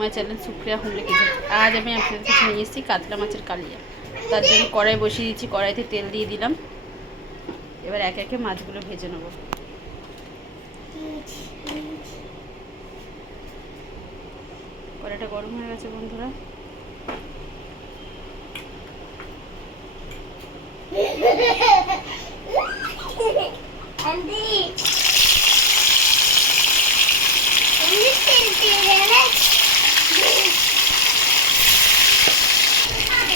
My channel Supriya home kitchen. আজ আমি আপনাদের কাছে নিয়ে এসেছি কাতলা মাছের কালিয়া। তার জন্য কড়াই বসিয়ে দিচ্ছি, কড়াইতে তেল দিয়ে দিলাম। এবার একে একে মাছগুলো ভেজে নেব। কড়াইটা গরম হয়ে গেছে বন্ধুরা।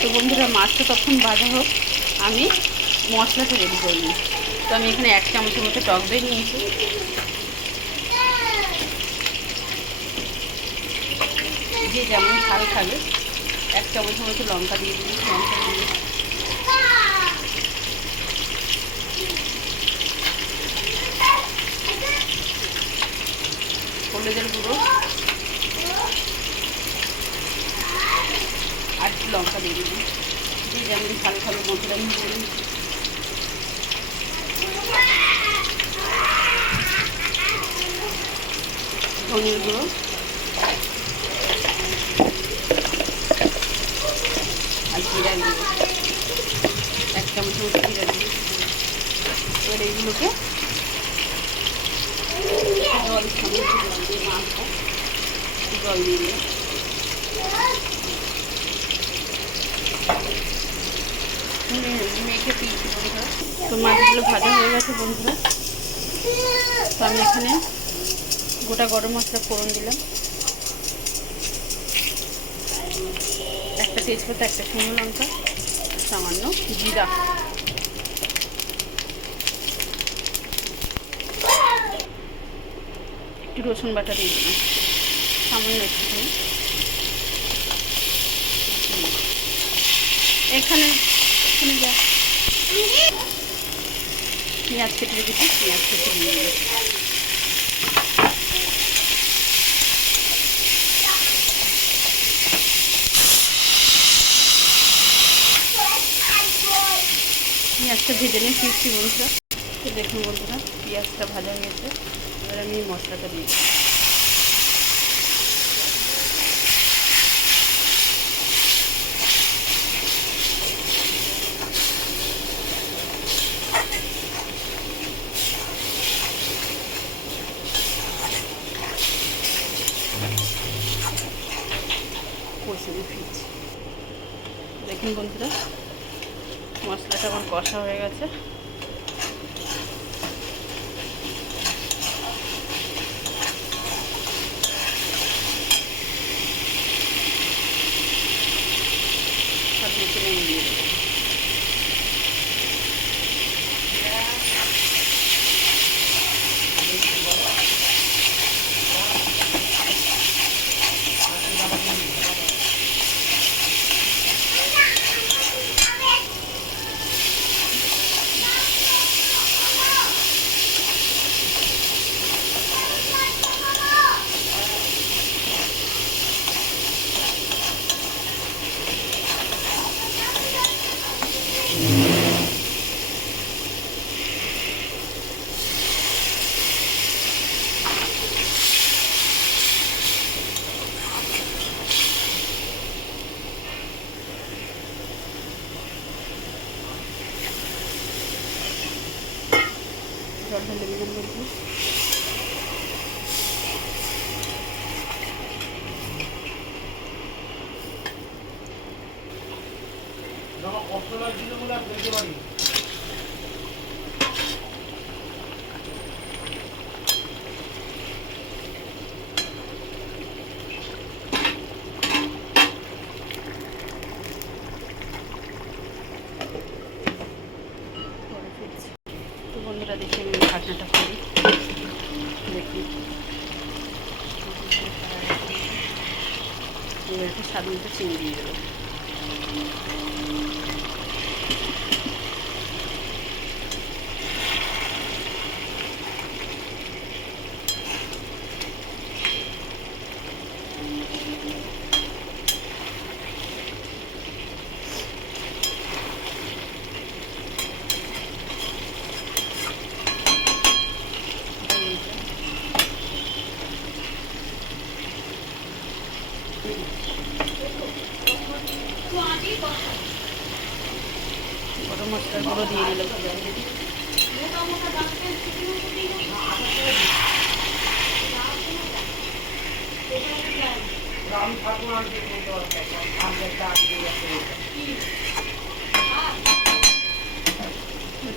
তো বন্ধুরা, মাছটা তখন ভাজা হোক, আমি মশলাটা রেডি করে নিই। তো আমি এখানে 1 চামচের মতো টক দই নিয়েছি, যে যেমন ঝাল খাবে। 1 চামচের মতো লঙ্কা দিয়ে দিই, লঙ্কা দিয়ে হলুদের গুঁড়ো আর লঙ্কা দিয়ে দিই, যে যেমন ঝাল খাবে মশলা আমি দিয়ে দিই। ধনের গুঁড়ো আর জিরা গুঁড়ো, 1 চামচের মতো জিরা দিয়ে। এবার এইগুলোকে জল দিয়ে মাছটা জল দিয়ে দিই। মেখে দিয়েছি বন্ধুরা। তো মাছগুলো ভাজা হয়ে গেছে বন্ধুরা। তো আমি এখানে গোটা গরম মশলা ফোড়ন দিলাম, 1টা তেজপাতা, 1টা শুকনো লঙ্কা, সামান্য জিরা, একটু রসুন বাটা দিয়ে দিলাম, সামান্য একটুখানি। এখানে যা পেঁয়াজ কেটে রেখেছি, পেঁয়াজ কেটে দিয়ে দিলাম। পেঁয়াজটা ভেজে নিয়ে ফিরছি বন্ধুরা। তো দেখুন বন্ধুরা, পেঁয়াজটা ভাজা হয়ে গেছে। এবার আমি মশলাটা দিয়ে দিই। কষে ফিরছি। দেখুন বন্ধুরা, মশলাটা আমার কষা হয়ে গেছে। সব নিচে নেমে দিয়ে দেবো। জল ঢেলে দিলাম বন্ধু। তো বন্ধুরা, দেখি আমি ঢাকনাটা করি। দেখি এবার একটু স্বাদ মতো চিনি দিয়ে দেবো। গরম মশলার গুঁড়ো দিয়ে দিলাম।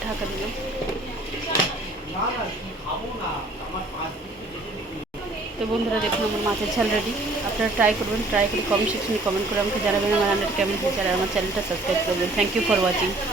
ঢাকা দিলাম। তো বন্ধুরা দেখুন আমার মাছের ঝাল রেডি। আপনারা ট্রাই করবেন, ট্রাই করে কমেন্ট সেকশনে কমেন্ট করে আমাকে জানাবেন আমার রান্নাটা কেমন হয়েছে, আর আমার চ্যানেলটা সাবস্ক্রাইব করবেন। Thank you for watching.